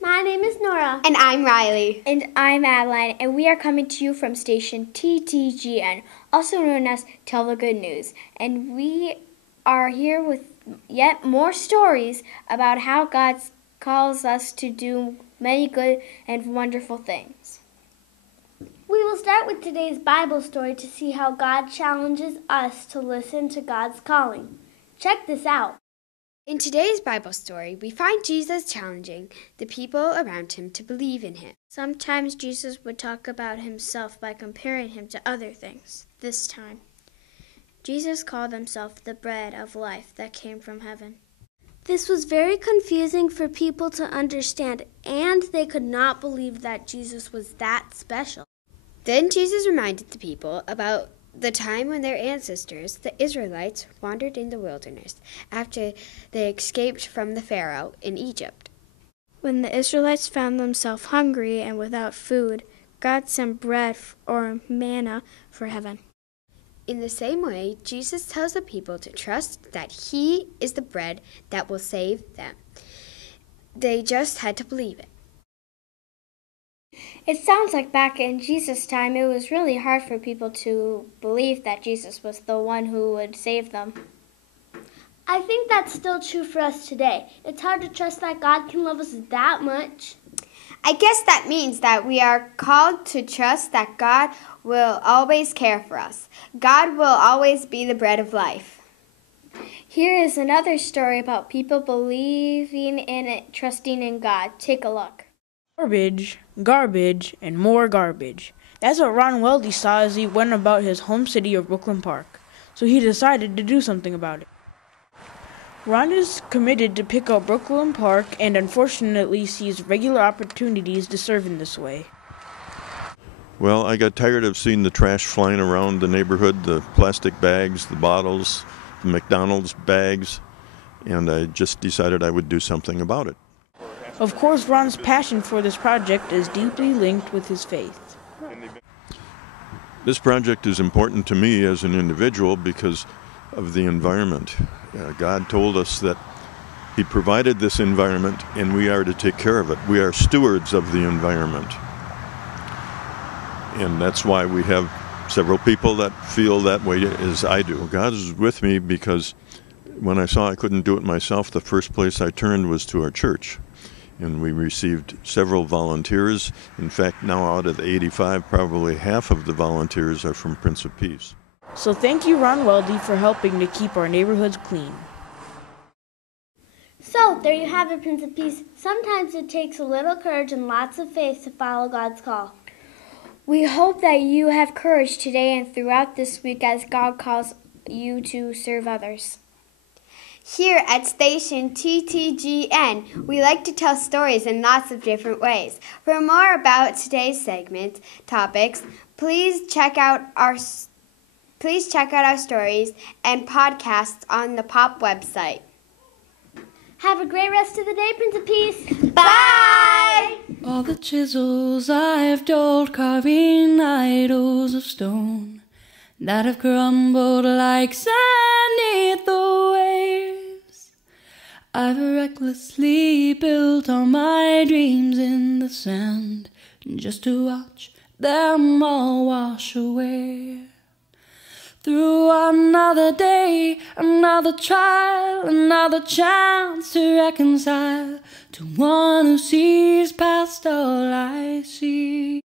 My name is Nora. And I'm Riley. And I'm Adeline, and we are coming to you from station TTGN, also known as Tell the Good News. And we are here with yet more stories about how God calls us to do many good and wonderful things. We will start with today's Bible story to see how God challenges us to listen to God's calling. Check this out. In today's Bible story, we find Jesus challenging the people around him to believe in him. Sometimes Jesus would talk about himself by comparing him to other things. This time, Jesus called himself the bread of life that came from heaven. This was very confusing for people to understand, and they could not believe that Jesus was that special. Then Jesus reminded the people about the time when their ancestors, the Israelites, wandered in the wilderness after they escaped from the Pharaoh in Egypt. When the Israelites found themselves hungry and without food, God sent bread or manna from heaven. In the same way, Jesus tells the people to trust that he is the bread that will save them. They just had to believe it. It sounds like back in Jesus' time, it was really hard for people to believe that Jesus was the one who would save them. I think that's still true for us today. It's hard to trust that God can love us that much. I guess that means that we are called to trust that God will always care for us. God will always be the bread of life. Here is another story about people believing in it, trusting in God. Take a look. Garbage, garbage, and more garbage. That's what Ron Weldy saw as he went about his home city of Brooklyn Park. So he decided to do something about it. Ron is committed to pick up Brooklyn Park and unfortunately sees regular opportunities to serve in this way. Well, I got tired of seeing the trash flying around the neighborhood, the plastic bags, the bottles, the McDonald's bags, and I just decided I would do something about it. Of course, Ron's passion for this project is deeply linked with his faith. This project is important to me as an individual because of the environment. God told us that he provided this environment and we are to take care of it. We are stewards of the environment. And that's why we have several people that feel that way as I do. God is with me because when I saw I couldn't do it myself, the first place I turned was to our church. And we received several volunteers. In fact, now out of the 85, probably half of the volunteers are from Prince of Peace. So thank you, Ron Weldy, for helping to keep our neighborhoods clean. So, there you have it, Prince of Peace. Sometimes it takes a little courage and lots of faith to follow God's call. We hope that you have courage today and throughout this week as God calls you to serve others. Here at station TTGN, we like to tell stories in lots of different ways. For more about today's segment topics, please check out our stories and podcasts on the POP website. Have a great rest of the day, Prince of Peace. Bye! All the chisels I've dulled, carving idols of stone that have crumbled like sand neath the waves. I've recklessly built all my dreams in the sand just to watch them all wash away. Through another day, another trial, another chance to reconcile to one who sees past all I see.